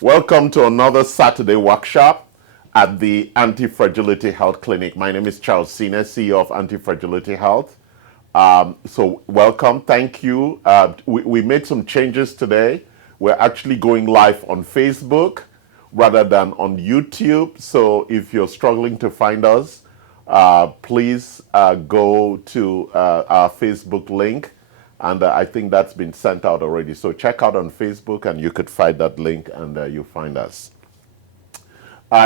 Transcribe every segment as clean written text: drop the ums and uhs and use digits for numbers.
Welcome to another Saturday workshop at the Anti-Fragility Health Clinic. My name is Charles Sina, CEO of Anti-Fragility Health. So welcome, thank you. We made some changes today. We're actually going live on Facebook rather than on YouTube. So if you're struggling to find us, please go to our Facebook link. And I think that's been sent out already. So check out on Facebook and you could find that link and you'll find us.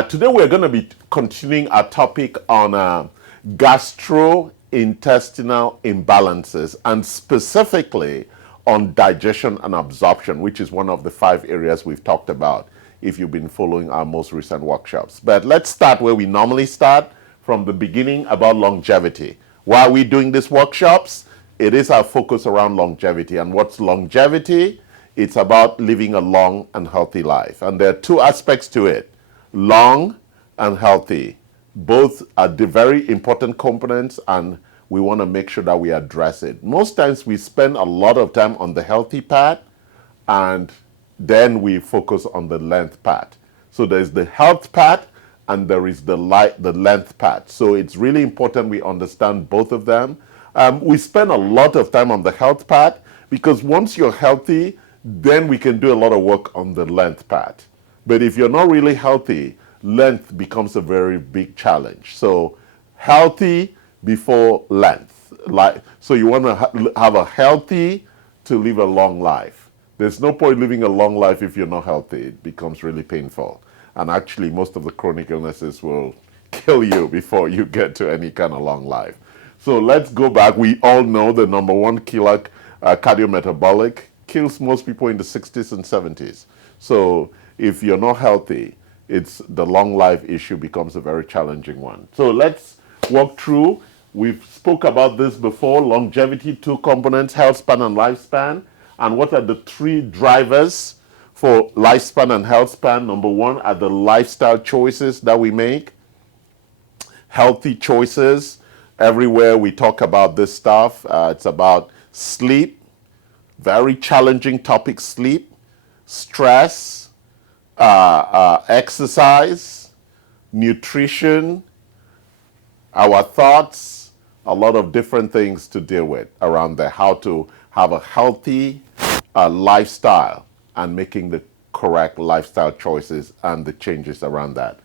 Today we're going to be continuing our topic on gastrointestinal imbalances and specifically on digestion and absorption, which is one of the 5 areas we've talked about if you've been following our most recent workshops. But let's start where we normally start, from the beginning, about longevity. Why are we doing these workshops? It is our focus around longevity. And what's longevity? It's about living a long and healthy life. And there are 2 aspects to it, long and healthy. Both are the very important components, and we want to make sure that we address it. Most times we spend a lot of time on the healthy part, and then we focus on the length part. So there's the health part, and there is the length part. So it's really important we understand both of them. We spend a lot of time on the health part because once you're healthy, then we can do a lot of work on the length part. But if you're not really healthy, length becomes a very big challenge. So healthy before length. So you want to have a healthy to live a long life. There's no point living a long life if you're not healthy. It becomes really painful. And actually, most of the chronic illnesses will kill you before you get to any kind of long life. So let's go back. We all know the number 1 killer, cardiometabolic, kills most people in the 60s and 70s. So if you're not healthy, the long life issue becomes a very challenging one. So let's walk through. We've spoke about this before, longevity, 2 components, health span and lifespan. And what are the 3 drivers for lifespan and health span? Number 1 are the lifestyle choices that we make, healthy choices. Everywhere we talk about this stuff, it's about sleep, very challenging topic, sleep, stress, exercise, nutrition, our thoughts, a lot of different things to deal with around there, how to have a healthy lifestyle and making the correct lifestyle choices and the changes around that.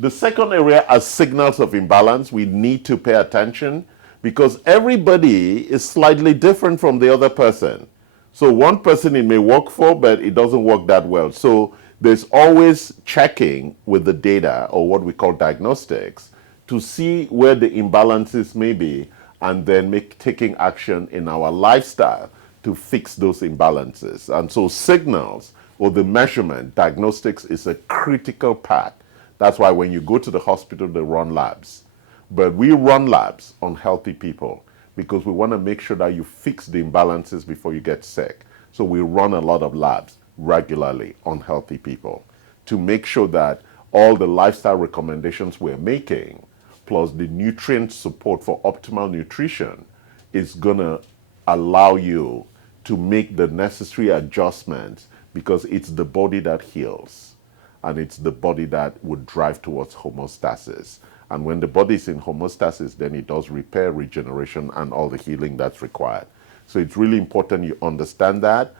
The second area are signals of imbalance. We need to pay attention because everybody is slightly different from the other person. So one person it may work for, but it doesn't work that well. So there's always checking with the data, or what we call diagnostics, to see where the imbalances may be and then taking action in our lifestyle to fix those imbalances. And so signals or the measurement, diagnostics is a critical part. That's why when you go to the hospital, they run labs. But we run labs on healthy people because we want to make sure that you fix the imbalances before you get sick. So we run a lot of labs regularly on healthy people to make sure that all the lifestyle recommendations we're making, plus the nutrient support for optimal nutrition, is going to allow you to make the necessary adjustments because it's the body that heals. And it's the body that would drive towards homeostasis. And when the body is in homeostasis, then it does repair, regeneration, and all the healing that's required. So it's really important you understand that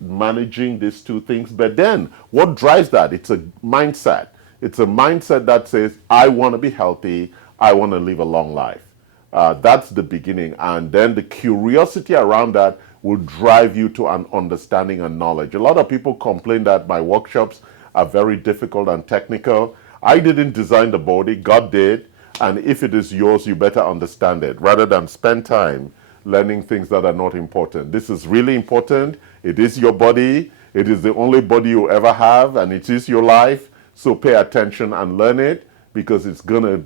managing these 2 things. But then, what drives that? It's a mindset. It's a mindset that says, I want to be healthy, I want to live a long life. That's the beginning. And then the curiosity around that will drive you to an understanding and knowledge. A lot of people complain that my workshops are very difficult and technical. I didn't design the body, God did, and if it is yours, you better understand it, rather than spend time learning things that are not important. This is really important. It is your body. It is the only body you ever have, and it is your life. So pay attention and learn it because it's going to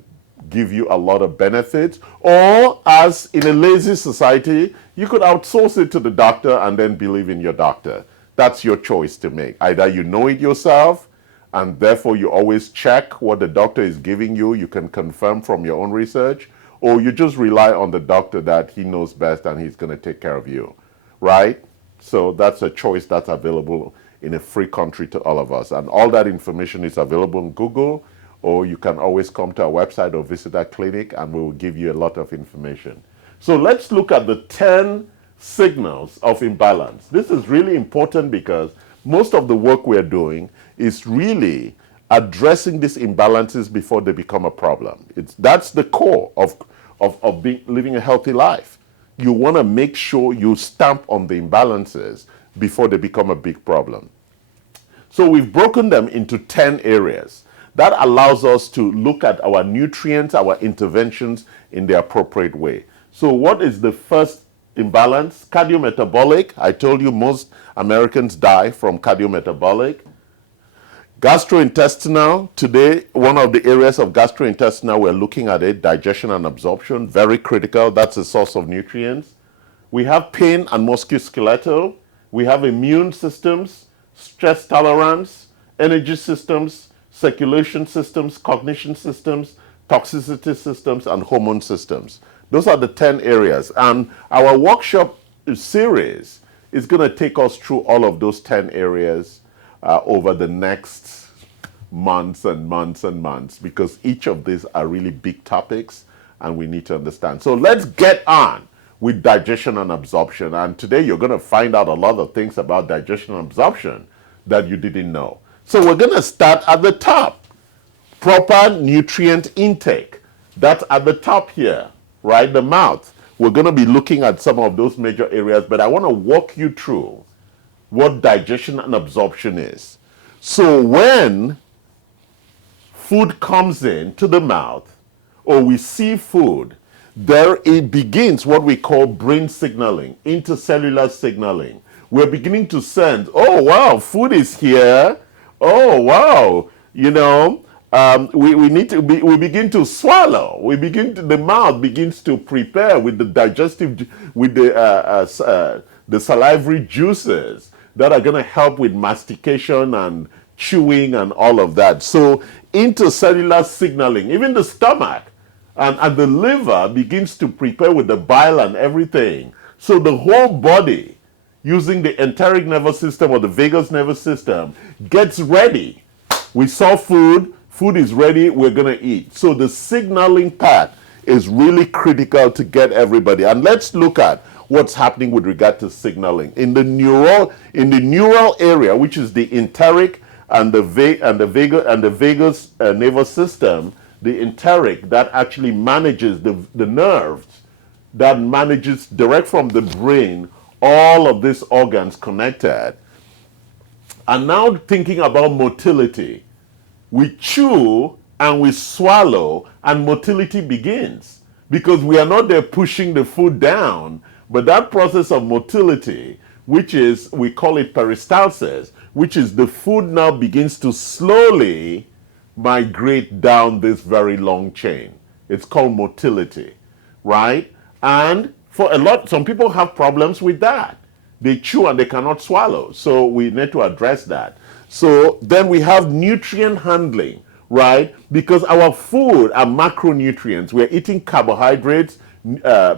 give you a lot of benefits. Or, as in a lazy society, you could outsource it to the doctor and then believe in your doctor. That's your choice to make. Either you know it yourself, and therefore you always check what the doctor is giving you. You can confirm from your own research, or you just rely on the doctor that he knows best and he's going to take care of you, right? So that's a choice that's available in a free country to all of us. And all that information is available on Google, or you can always come to our website or visit our clinic and we will give you a lot of information. So let's look at the 10 signals of imbalance. This is really important because most of the work we're doing is really addressing these imbalances before they become a problem. That's the core of living a healthy life. You want to make sure you stamp on the imbalances before they become a big problem. So we've broken them into 10 areas. That allows us to look at our nutrients, our interventions in the appropriate way. So what is the first imbalance? Cardiometabolic. I told you most Americans die from cardiometabolic. Gastrointestinal. Today, one of the areas of gastrointestinal we're looking at it, digestion and absorption, very critical. That's a source of nutrients. We have pain and musculoskeletal. We have immune systems, stress tolerance, energy systems, circulation systems, cognition systems, toxicity systems, and hormone systems. Those are the 10 areas. And our workshop series is going to take us through all of those 10 areas over the next months and months and months, because each of these are really big topics and we need to understand. So let's get on with digestion and absorption. And today you're going to find out a lot of things about digestion and absorption that you didn't know. So we're going to start at the top. Proper nutrient intake. That's at the top here, right? The mouth. We're going to be looking at some of those major areas, but I want to walk you through what digestion and absorption is. So when food comes in to the mouth, or we see food, there it begins what we call brain signaling, intercellular signaling. We're beginning to sense, oh wow, food is here. Oh wow, you know, we begin to swallow. The mouth begins to prepare with the digestive, with the salivary juices that are going to help with mastication and chewing and all of that. So intercellular signaling, even the stomach and the liver begins to prepare with the bile and everything. So the whole body, using the enteric nervous system or the vagus nervous system, gets ready. We saw food, food is ready, we're going to eat. So the signaling part is really critical to get everybody. And let's look at what's happening with regard to signaling. In the neural area, which is the enteric and the vagus nervous system, the enteric that actually manages the nerves, that manages direct from the brain, all of these organs connected. And now thinking about motility. We chew and we swallow and motility begins, because we are not there pushing the food down, but that process of motility, which is, we call it peristalsis, which is the food now begins to slowly migrate down this very long chain. It's called motility, right? And for some people have problems with that. They chew and they cannot swallow. So we need to address that. So then we have nutrient handling, right? Because our food are macronutrients. We're eating carbohydrates,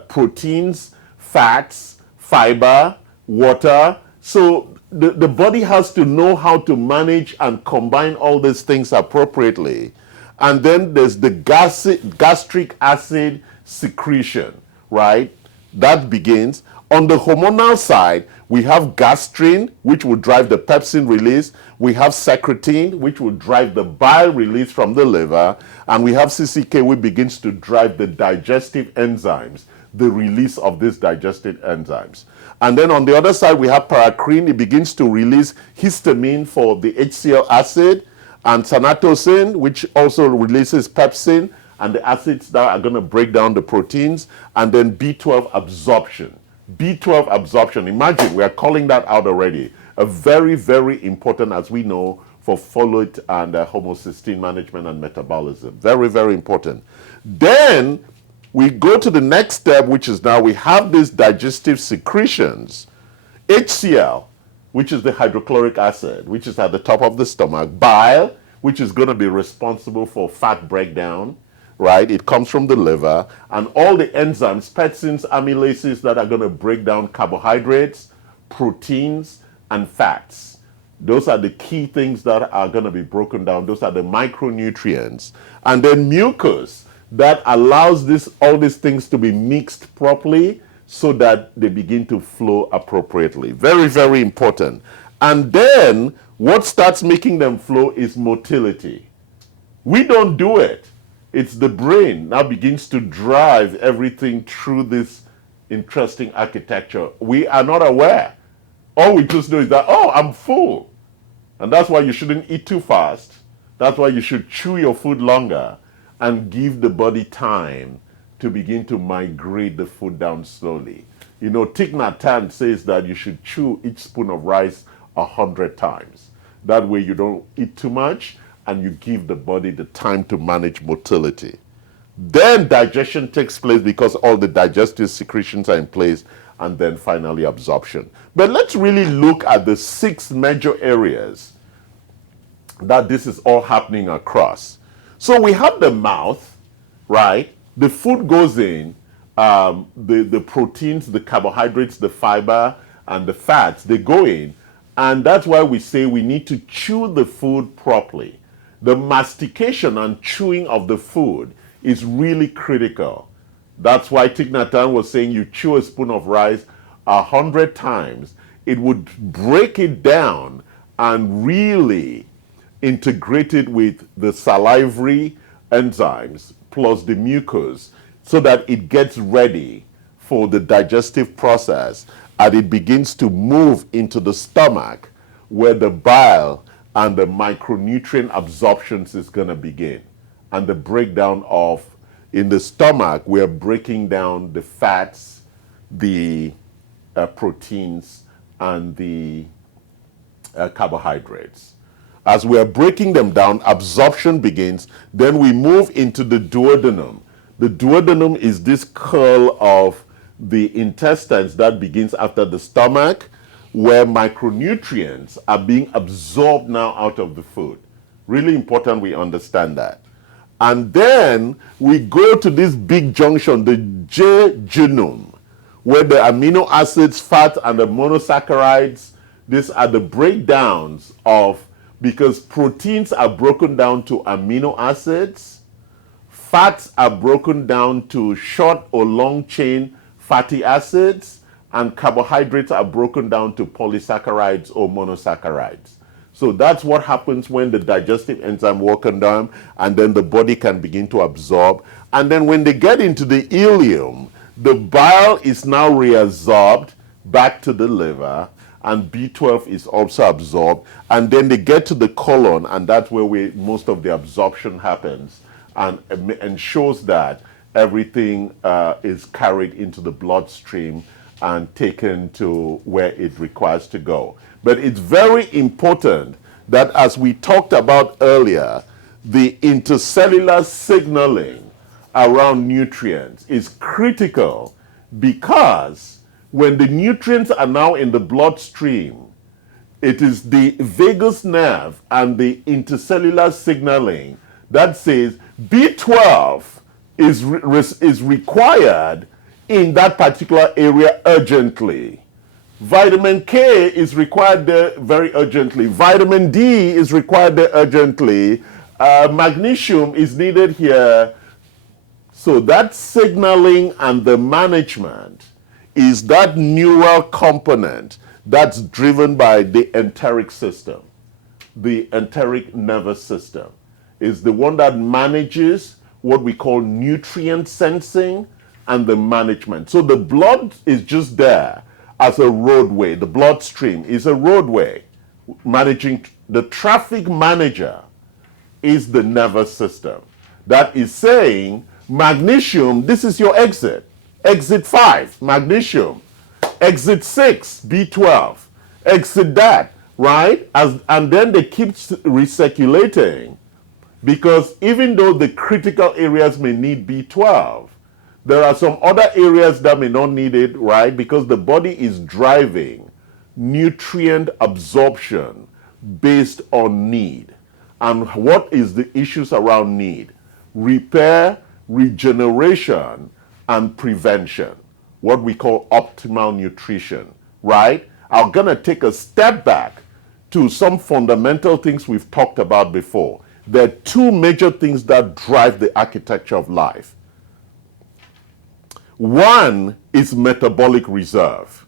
proteins, fats, fiber, water. So the body has to know how to manage and combine all these things appropriately. And then there's the gastric acid secretion, right? That begins. On the hormonal side, we have gastrin, which will drive the pepsin release. We have secretin, which will drive the bile release from the liver. And we have CCK, which begins to drive the digestive enzymes, the release of these digestive enzymes. And then on the other side, we have paracrine. It begins to release histamine for the HCl acid, and sanatosin, which also releases pepsin and the acids that are going to break down the proteins, and then B12 absorption. B12 absorption, imagine, we are calling that out already. A very, very important, as we know, for folate and homocysteine management and metabolism. Very, very important. Then we go to the next step, which is now we have these digestive secretions. HCl, which is the hydrochloric acid, which is at the top of the stomach. Bile, which is going to be responsible for fat breakdown, right? It comes from the liver. And all the enzymes, pepsins, amylases that are going to break down carbohydrates, proteins, and fats. Those are the key things that are going to be broken down. Those are the micronutrients. And then mucus that allows all these things to be mixed properly so that they begin to flow appropriately. Very, very important. And then what starts making them flow is motility. We don't do it. It's the brain now begins to drive everything through this interesting architecture. We are not aware. All we just know is that, oh, I'm full. And that's why you shouldn't eat too fast. That's why you should chew your food longer and give the body time to begin to migrate the food down slowly. You know, Thich Nhat Hanh says that you should chew each spoon of rice 100 times. That way you don't eat too much and you give the body the time to manage motility. Then digestion takes place because all the digestive secretions are in place, and then finally absorption. But let's really look at the 6 major areas that this is all happening across. So we have the mouth, right? The food goes in, the proteins, the carbohydrates, the fiber, and the fats, they go in. And that's why we say we need to chew the food properly. The mastication and chewing of the food is really critical. That's why Thich Nhat Hanh was saying you chew a spoon of rice 100 times. It would break it down and really integrate it with the salivary enzymes plus the mucus so that it gets ready for the digestive process and it begins to move into the stomach where the bile and the micronutrient absorptions is going to begin. And the breakdown of, in the stomach, we're breaking down the fats, the proteins, and the carbohydrates. As we are breaking them down, absorption begins. Then we move into the duodenum. The duodenum is this curl of the intestines that begins after the stomach, where micronutrients are being absorbed now out of the food. Really important we understand that. And then we go to this big junction, the jejunum, where the amino acids, fat, and the monosaccharides, these are the breakdowns of, because proteins are broken down to amino acids, fats are broken down to short or long chain fatty acids, and carbohydrates are broken down to polysaccharides or monosaccharides. So that's what happens when the digestive enzyme work on them, and then the body can begin to absorb. And then when they get into the ileum, the bile is now reabsorbed back to the liver, and B12 is also absorbed. And then they get to the colon, and that's where most of the absorption happens, and ensures that everything is carried into the bloodstream and taken to where it requires to go. But it's very important that, as we talked about earlier, the intercellular signaling around nutrients is critical, because when the nutrients are now in the bloodstream, it is the vagus nerve and the intercellular signaling that says B12 is required in that particular area urgently. Vitamin K is required there very urgently. Vitamin D is required there urgently. Magnesium is needed here. So that signaling and the management is that neural component that's driven by the enteric system. The enteric nervous system is the one that manages what we call nutrient sensing and the management. So the blood is just there as a roadway. The bloodstream is a roadway managing. The traffic manager is the nervous system that is saying, magnesium, this is your exit. Exit 5, magnesium. Exit 6, B12. Exit that, right? And then they keep recirculating, because even though the critical areas may need B12, there are some other areas that may not need it, right? Because the body is driving nutrient absorption based on need. And what is the issues around need? Repair, regeneration, and prevention. What we call optimal nutrition, right? I'm gonna take a step back to some fundamental things we've talked about before. There are two major things that drive the architecture of life. One is metabolic reserve.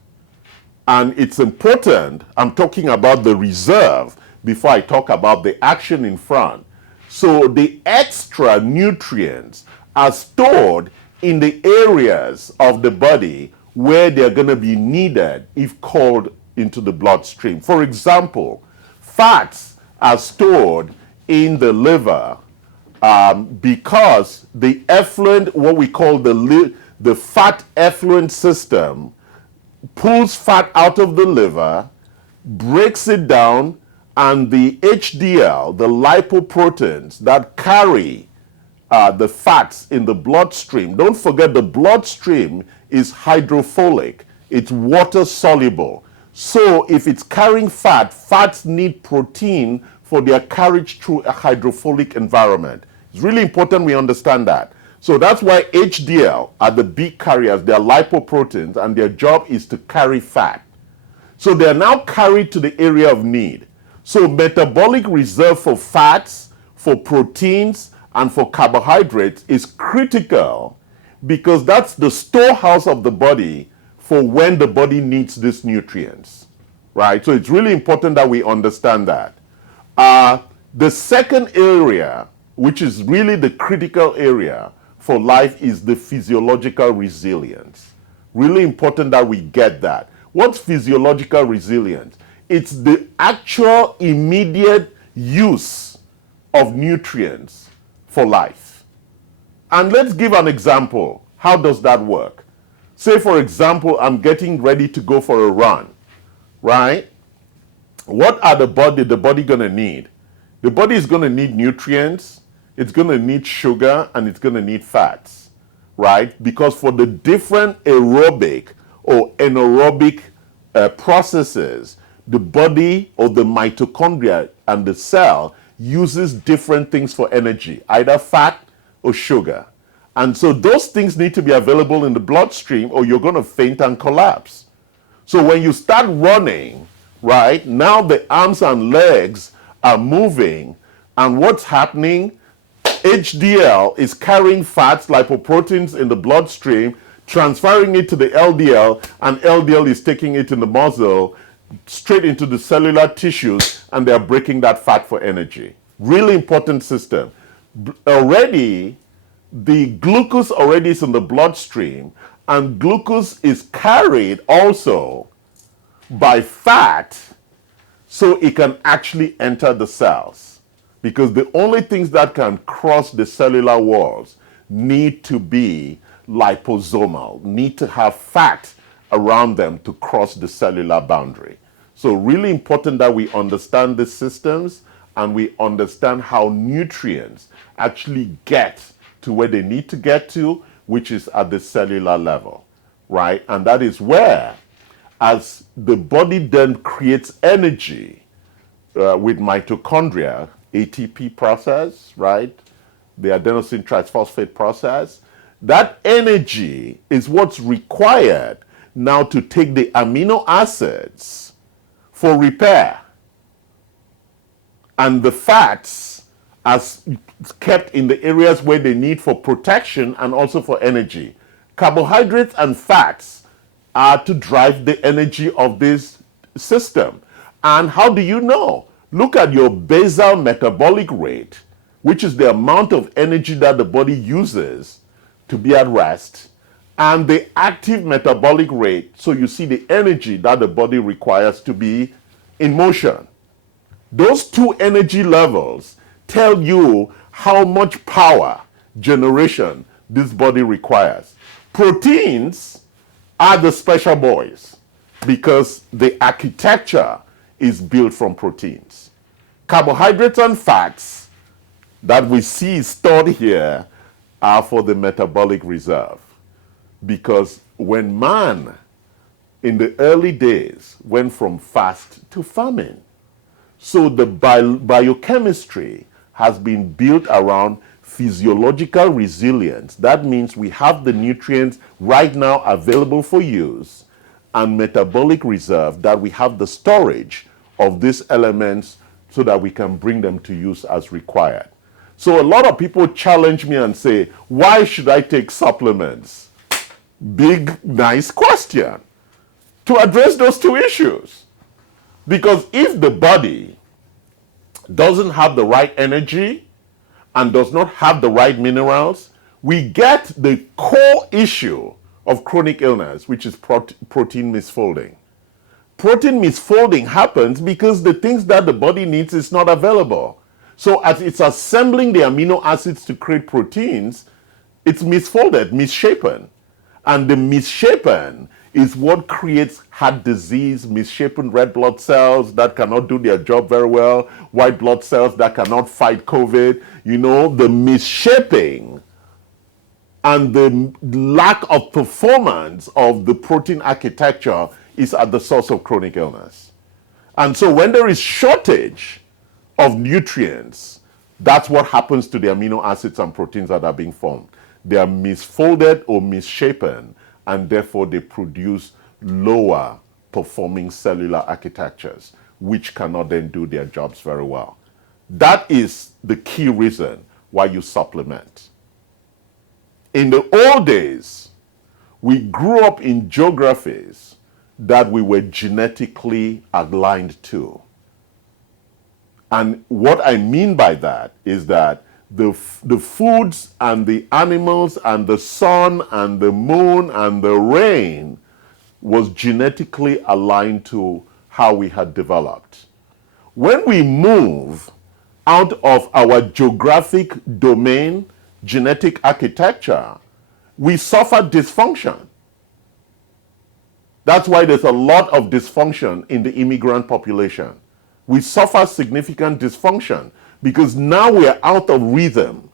And it's important, I'm talking about the reserve before I talk about the action in front. So the extra nutrients are stored in the areas of the body where they're going to be needed if called into the bloodstream. For example, fats are stored in the liver because the effluent, what we call the fat effluent system, pulls fat out of the liver, breaks it down, and the HDL, the lipoproteins that carry the fats in the bloodstream. Don't forget the bloodstream is hydrophilic. It's water soluble. So if it's carrying fat, fats need protein for their carriage through a hydrophilic environment. It's really important we understand that. So that's why HDL are the big carriers. They are lipoproteins, and their job is to carry fat. So they are now carried to the area of need. So metabolic reserve for fats, for proteins, and for carbohydrates is critical because that's the storehouse of the body for when the body needs these nutrients, right? So it's really important that we understand that. The second area, which is really the critical area for life, is the physiological resilience. Really important that we get that. What's physiological resilience? It's the actual immediate use of nutrients for life. And let's give an example. How does that work? Say, for example, I'm getting ready to go for a run, right? What are the body going to need? The body is going to need nutrients, it's going to need sugar, and it's going to need fats, right? Because for the different aerobic or anaerobic processes, the body or the mitochondria and the cell uses different things for energy, either fat or sugar. And so those things need to be available in the bloodstream or you're going to faint and collapse. So when you start running, right, now the arms and legs are moving, and what's happening? HDL is carrying fats, lipoproteins in the bloodstream, transferring it to the LDL, and LDL is taking it in the muscle straight into the cellular tissues, and they're breaking that fat for energy. Really important system. Already, the glucose already is in the bloodstream, and glucose is carried also by fat so it can actually enter the cells. Because the only things that can cross the cellular walls need to be liposomal, need to have fat around them to cross the cellular boundary. So really important that we understand the systems and we understand how nutrients actually get to where they need to get to, which is at the cellular level, right? And that is where, as the body then creates energy with mitochondria, ATP process, right? The adenosine triphosphate process. That energy is what's required now to take the amino acids for repair. And the fats as kept in the areas where they need for protection and also for energy. Carbohydrates and fats are to drive the energy of this system. And how do you know? Look at your basal metabolic rate, which is the amount of energy that the body uses to be at rest, and the active metabolic rate, so you see the energy that the body requires to be in motion. Those two energy levels tell you how much power generation this body requires. Proteins are the special boys because the architecture is built from proteins. Carbohydrates and fats that we see stored here are for the metabolic reserve. Because when man in the early days went from fast to famine, so the biochemistry has been built around physiological resilience. That means we have the nutrients right now available for use, and metabolic reserve, that we have the storage of these elements so that we can bring them to use as required. So a lot of people challenge me and say, why should I take supplements? Big, nice question to address those two issues. Because if the body doesn't have the right energy and does not have the right minerals, we get the core issue of chronic illness, which is protein misfolding. Protein misfolding happens because the things that the body needs is not available. So as it's assembling the amino acids to create proteins, it's misfolded, misshapen. And the misshapen is what creates heart disease, misshapen red blood cells that cannot do their job very well, white blood cells that cannot fight COVID. You know, the misshaping and the lack of performance of the protein architecture is at the source of chronic illness. And so when there is shortage of nutrients, that's what happens to the amino acids and proteins that are being formed. They are misfolded or misshapen, and therefore they produce lower performing cellular architectures, which cannot then do their jobs very well. That is the key reason why you supplement. In the old days, we grew up in geographies that we were genetically aligned to. And what I mean by that is that the foods and the animals and the sun and the moon and the rain was genetically aligned to how we had developed. When we move out of our geographic domain, genetic architecture, we suffer dysfunction. That's why there's a lot of dysfunction in the immigrant population. We suffer significant dysfunction because now we're out of rhythm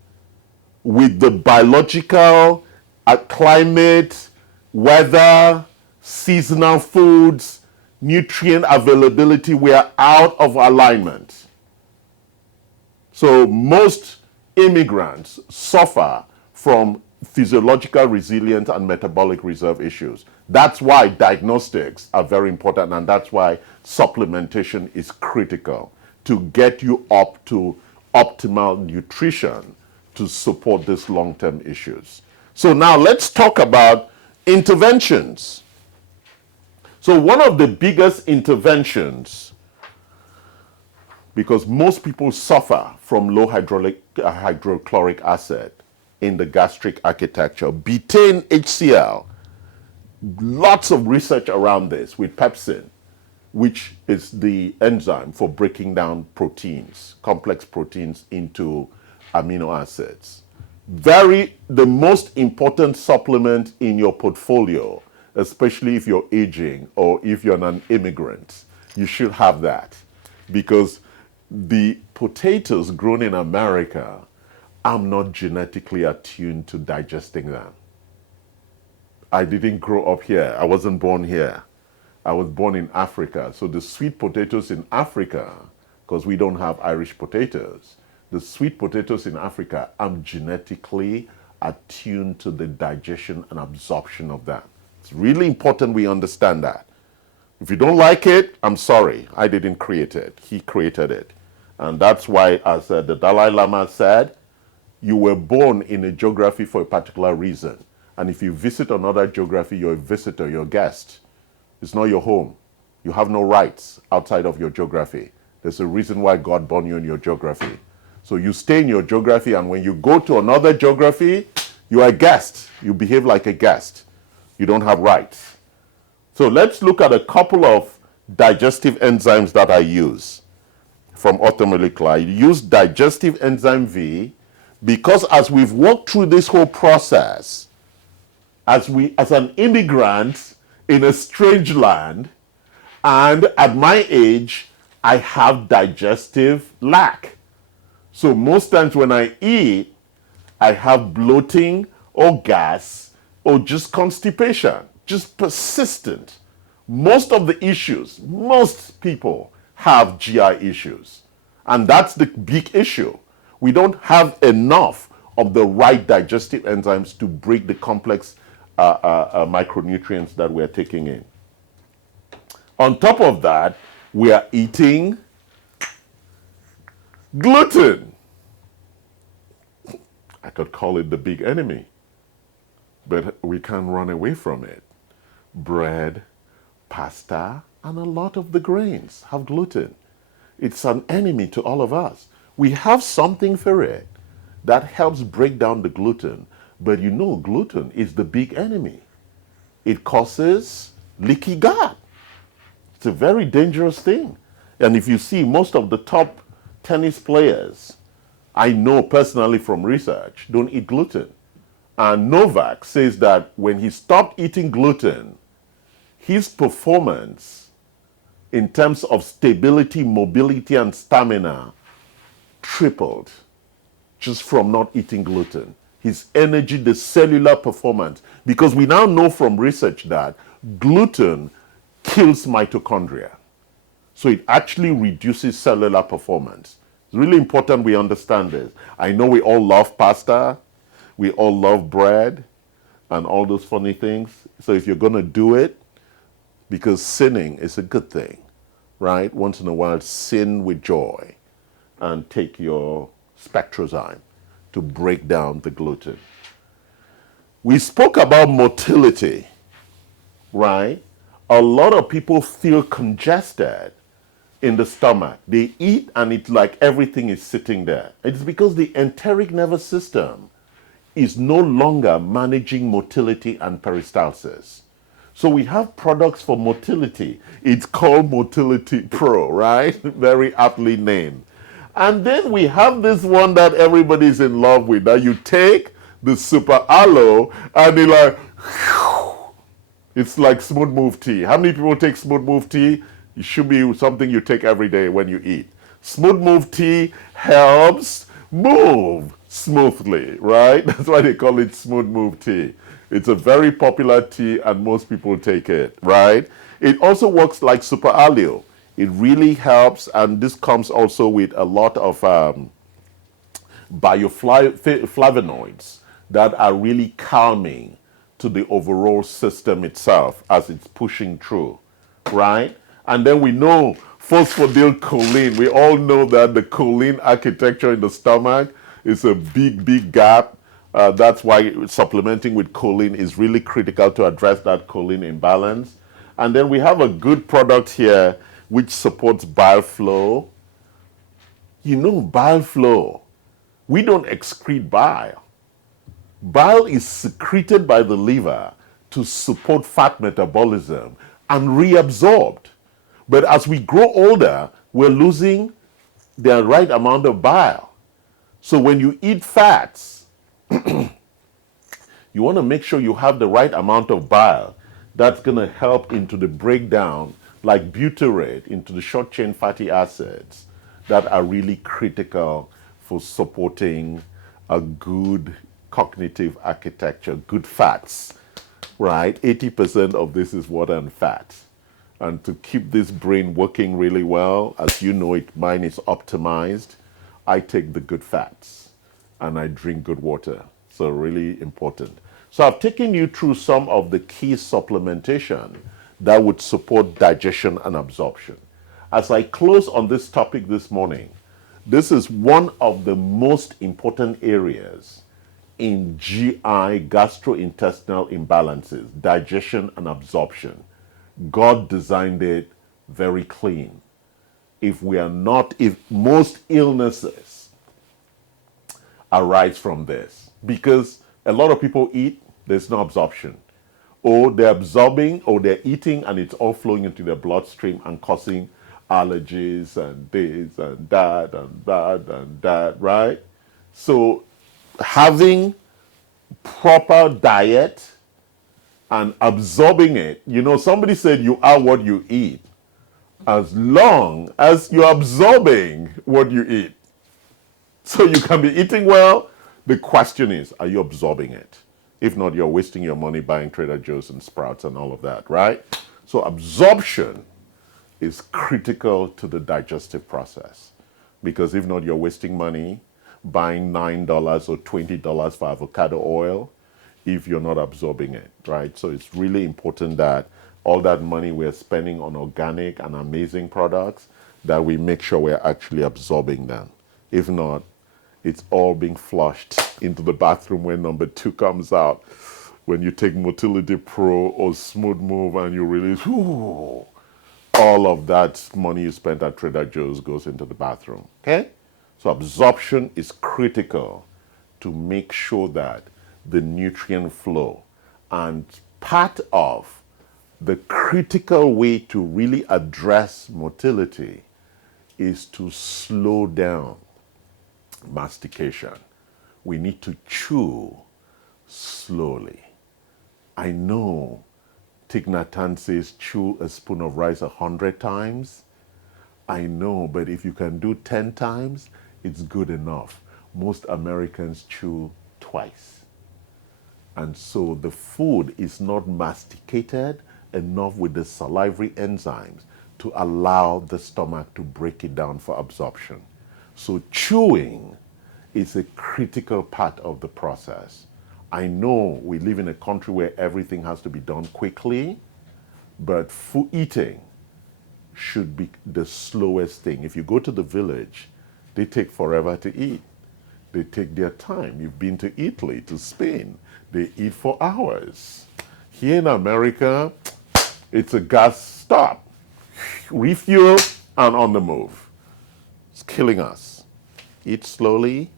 with the biological, climate, weather, seasonal foods, nutrient availability. We are out of alignment. So most immigrants suffer from physiological resilience and metabolic reserve issues. That's why diagnostics are very important, and that's why supplementation is critical to get you up to optimal nutrition to support these long-term issues. So now let's talk about interventions. So one of the biggest interventions, because most people suffer from low hydrochloric acid in the gastric architecture, betaine HCl, lots of research around this with pepsin, which is the enzyme for breaking down proteins, complex proteins into amino acids. The most important supplement in your portfolio, especially if you're aging or if you're an immigrant, you should have that, because the potatoes grown in America, I'm not genetically attuned to digesting them. I didn't grow up here. I wasn't born here. I was born in Africa. So the sweet potatoes in Africa, because we don't have Irish potatoes, the sweet potatoes in Africa, I'm genetically attuned to the digestion and absorption of them. It's really important we understand that. If you don't like it, I'm sorry. I didn't create it. He created it. And that's why, as the Dalai Lama said, you were born in a geography for a particular reason. And if you visit another geography, you're a visitor, you're a guest. It's not your home. You have no rights outside of your geography. There's a reason why God born you in your geography. So you stay in your geography, and when you go to another geography, you are a guest. You behave like a guest. You don't have rights. So let's look at a couple of digestive enzymes that I use from Orthomolecular. I use digestive enzyme V because as we've walked through this whole process, as an immigrant in a strange land, and at my age, I have digestive lack. So most times when I eat, I have bloating or gas or just constipation, just persistent. Most of the issues, most people have GI issues. And that's the big issue. We don't have enough of the right digestive enzymes to break the complex micronutrients that we're taking in. On top of that, We are eating gluten. I could call it the big enemy, but we can't run away from it. Bread, pasta, and a lot of the grains have gluten. It's an enemy to all of us. We have something for it that helps break down the gluten, but you know gluten is the big enemy. It causes leaky gut. It's a very dangerous thing. And if you see most of the top tennis players, I know personally from research, don't eat gluten. And Novak says that when he stopped eating gluten, his performance in terms of stability, mobility, and stamina tripled just from not eating gluten. His energy, the cellular performance, because we now know from research that gluten kills mitochondria. So it actually reduces cellular performance. It's really important we understand this. I know we all love pasta, we all love bread, and all those funny things. So if you're going to do it, because sinning is a good thing, right? Once in a while, sin with joy and take your spectrozyme to break down the gluten. We spoke about motility, right? A lot of people feel congested in the stomach. They eat and it's like everything is sitting there. It's because the enteric nervous system is no longer managing motility and peristalsis. So we have products for motility. It's called Motility Pro, right? Very aptly named. And then we have this one that everybody's in love with, that you take the super aloe and you're like, whew, it's like smooth move tea. How many people take smooth move tea? It should be something you take every day when you eat. Smooth move tea helps move smoothly, right? That's why they call it smooth move tea. It's a very popular tea and most people take it, right? It also works like super aloe. It really helps, and this comes also with a lot of bioflavonoids that are really calming to the overall system itself as it's pushing through, right? And then we know phosphatidylcholine. We all know that the choline architecture in the stomach is a big, big gap. That's why supplementing with choline is really critical to address that choline imbalance. And then we have a good product here which supports bile flow. You know, bile flow, we don't excrete bile. Bile is secreted by the liver to support fat metabolism and reabsorbed. But as we grow older, we're losing the right amount of bile. So when you eat fats, you want to make sure you have the right amount of bile that's going to help into the breakdown, like butyrate, into the short chain fatty acids that are really critical for supporting a good cognitive architecture, good fats, right? 80% of this is water and fat. And to keep this brain working really well, as you know it, mine is optimized, I take the good fats and I drink good water. So really important. So I've taken you through some of the key supplementation that would support digestion and absorption. As I close on this topic this morning, this is one of the most important areas in GI, gastrointestinal imbalances, digestion and absorption. God designed it very clean. If most illnesses arise from this, because a lot of people eat, there's no absorption. Or they're absorbing, or they're eating, and it's all flowing into their bloodstream and causing allergies and this and that and that and that, right? So having proper diet and absorbing it, you know, somebody said you are what you eat, as long as you're absorbing what you eat. So you can be eating well. The question is, are you absorbing it? If not, you're wasting your money buying Trader Joe's and Sprouts and all of that, right? So absorption is critical to the digestive process, because if not, you're wasting money buying $9 or $20 for avocado oil if you're not absorbing it, right? So it's really important that all that money we're spending on organic and amazing products, that we make sure we're actually absorbing them. If not, it's all being flushed into the bathroom when number 2 comes out. When you take Motility Pro or Smooth Move and you release, whoo, all of that money you spent at Trader Joe's goes into the bathroom. Okay? So absorption is critical to make sure that the nutrient flow. And part of the critical way to really address motility is to slow down mastication. We need to chew slowly. I know Thich Nhat Hanh says chew a spoon of rice 100 times. I know, but if you can do 10 times, it's good enough. Most Americans chew twice. And so the food is not masticated enough with the salivary enzymes to allow the stomach to break it down for absorption. So chewing is a critical part of the process. I know we live in a country where everything has to be done quickly, but food eating should be the slowest thing. If you go to the village, they take forever to eat. They take their time. You've been to Italy, to Spain. They eat for hours. Here in America, it's a gas stop, refuel, and on the move. It's killing us. Eat slowly,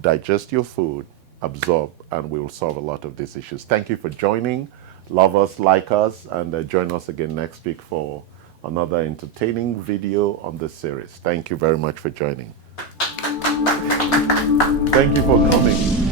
digest your food, absorb, and we will solve a lot of these issues. Thank you for joining. Love us, like us, and join us again next week for another entertaining video on this series. Thank you very much for joining. Thank you for coming.